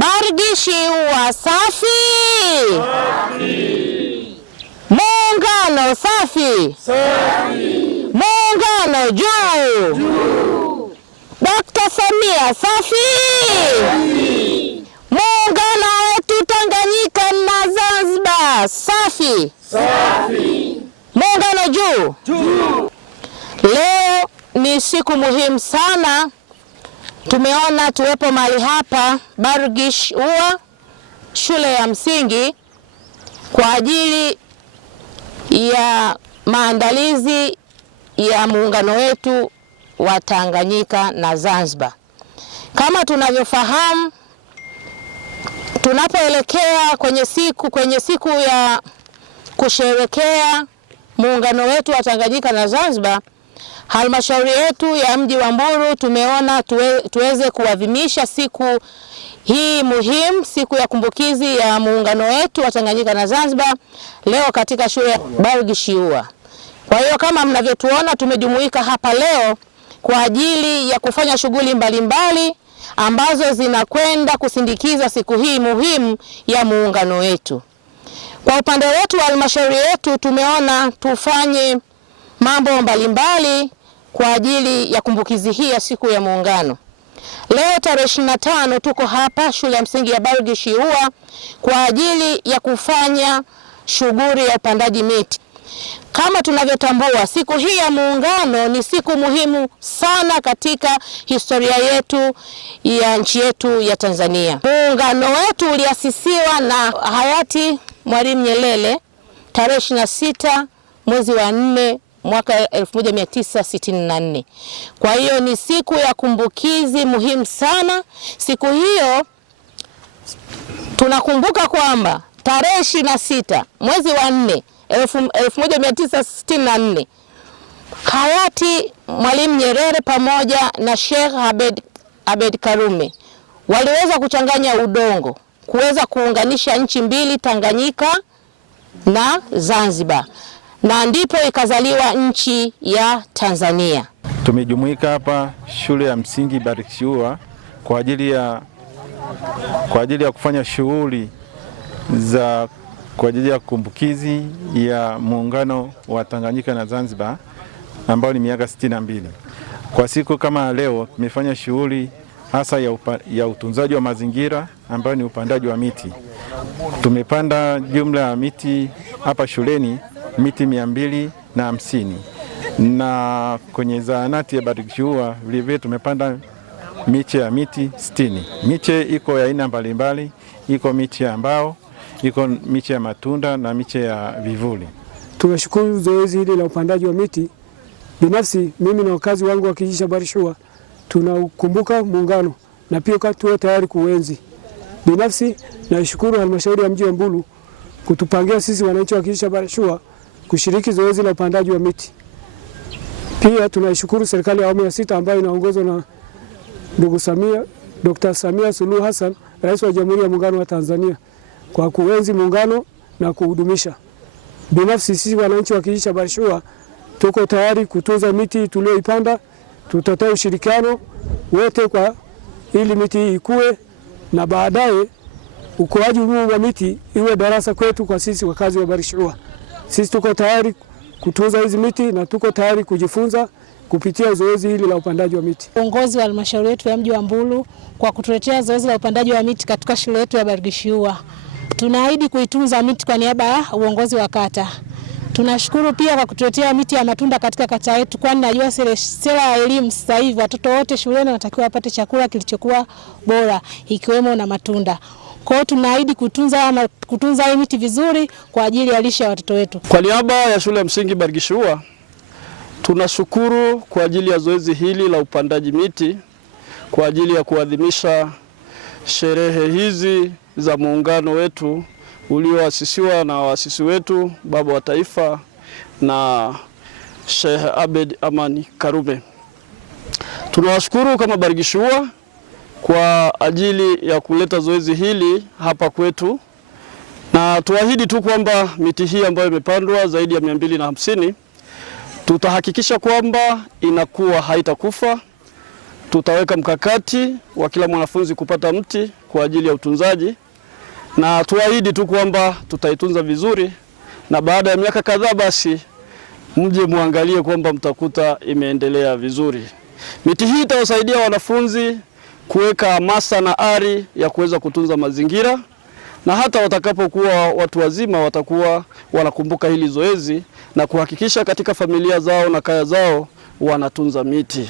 Bargishiua safi! Muungano safi! Muungano juu! Dr. Samia safi! Muungano wetu Tanganyika na Zanzibar safi! Muungano juu! Leo ni siku muhimu sana. Tumeona tuwepo mahali hapa Bargishiua, shule ya msingi, kwa ajili ya maandalizi ya muungano wetu wa Tanganyika na Zanzibar. Kama tunavyofahamu, tunapoelekea kwenye siku ya kusherehekea muungano wetu wa Tanganyika na Zanzibar, halmashauri yetu ya mji wa Mbulu tumeona tuweze kuadhimisha siku hii muhimu, siku ya kumbukizi ya muungano wetu wa Tanganyika na Zanzibar, leo katika shule ya Bargishiua. Kwa hiyo kama mnavyotuona, tumejumuika hapa leo kwa ajili ya kufanya shughuli mbalimbali ambazo zinakwenda kusindikiza siku hii muhimu ya muungano wetu. Kwa upande wetu wa halmashauri yetu tumeona tufanye mambo mbalimbali kwa ajili ya kumbukizi hii ya siku ya muungano. Leo tarehe 25 tuko hapa shule ya msingi ya Bargishiua kwa ajili ya kufanya shughuli ya upandaji miti. Kama tunavyotambua, siku hii ya muungano ni siku muhimu sana katika historia yetu ya nchi yetu ya Tanzania. Muungano wetu uliasisiwa na hayati Mwalimu Nyerere tarehe 26 mwezi wa 4 mwaka 1964. Kwa hiyo ni siku ya kumbukizi muhimu sana. Siku hiyo tunakumbuka kwamba tarehe 26 mwezi wa 4 1964 hayati Mwalimu Nyerere pamoja na Sheikh Abed Karume waliweza kuchanganya udongo kuweza kuunganisha nchi mbili, Tanganyika na Zanzibar, na ndipo ikazaliwa nchi ya Tanzania. Tumejumuika hapa shule ya msingi Bargishiua kwa ajili ya kufanya shughuli kwa ajili ya kumbukizi ya muungano wa Tanganyika na Zanzibar ambao ni miaka 62. Kwa siku kama leo tumefanya shughuli hasa ya utunzaji wa mazingira ambayo ni upandaji wa miti. Tumepanda jumla ya miti hapa shuleni miti 250, na kwenye zahanati ya Bargishiua vilevile tumepanda miche ya miti 60. Miche iko ya aina mbalimbali, iko miche ya mbao, iko miche ya matunda na miche ya vivuli. Tunashukuru zoezi hili la upandaji wa miti. Binafsi mimi na wakazi wangu wa kijiji cha Bargishiua tunakumbuka muungano na pia tuwe tayari kuenzi. Binafsi naishukuru halmashauri ya mji wa Mbulu kutupangia sisi wananchi wa kijiji cha Bargishiua kushiriki zoezi la upandaji wa miti. Pia tunaishukuru serikali ya awamu ya 6 ambayo inaongozwa na Dr. Samia Suluhu Hassan, Rais wa Jamhuri ya Muungano wa Tanzania, kwa kuenzi muungano na kuhudumisha. Binafsi sisi wananchi wa kijiji cha Bargishiua tuko tayari kutunza miti tulioipanda. Tutatoa ushirikiano wote kwa ili miti ikue na baadaye ukuaji huu wa miti iwe darasa kwetu kwa sisi wakazi wa Bargishiua. Sisi tuko tayari kutunza hizi miti na tuko tayari kujifunza kupitia zoezi hili la upandaji wa miti. Uongozi wa halmashauri yetu ya mji wa Mbulu kwa kutuletea zoezi la upandaji wa miti katika shule yetu ya Bargishiua. Tunaahidi kuitunza miti kwa niaba ya uongozi wa kata. Tunashukuru pia kwa kutuletea miti ya matunda katika kata yetu, kwani najua sera ya elimu sasa hivi watoto wote shuleni wanatakiwa wapate chakula kilichokuwa bora ikiwemo na matunda. Kwa hiyo tunaahidi kutunza hii miti vizuri kwa ajili ya lishe ya watoto wetu. Kwa niaba ya shule ya msingi Bargishiua tunashukuru kwa ajili ya zoezi hili la upandaji miti kwa ajili ya kuadhimisha sherehe hizi za muungano wetu ulioasisiwa na waasisi wetu baba wa taifa na Sheikh Abed Amani Karume. Tunawashukuru kama Bargishiua kwa ajili ya kuleta zoezi hili hapa kwetu, na tuahidi tu kwamba miti hii ambayo imepandwa zaidi ya 250 tutahakikisha kwamba inakuwa haitakufa. Tutaweka mkakati wa kila mwanafunzi kupata mti kwa ajili ya utunzaji, na tuahidi tu kwamba tutaitunza vizuri, na baada ya miaka kadhaa basi mje muangalie kwamba mtakuta imeendelea vizuri. Miti hii itawasaidia wanafunzi kuweka hamasa na ari ya kuweza kutunza mazingira, na hata watakapokuwa watu wazima watakuwa wanakumbuka hili zoezi na kuhakikisha katika familia zao na kaya zao wanatunza miti.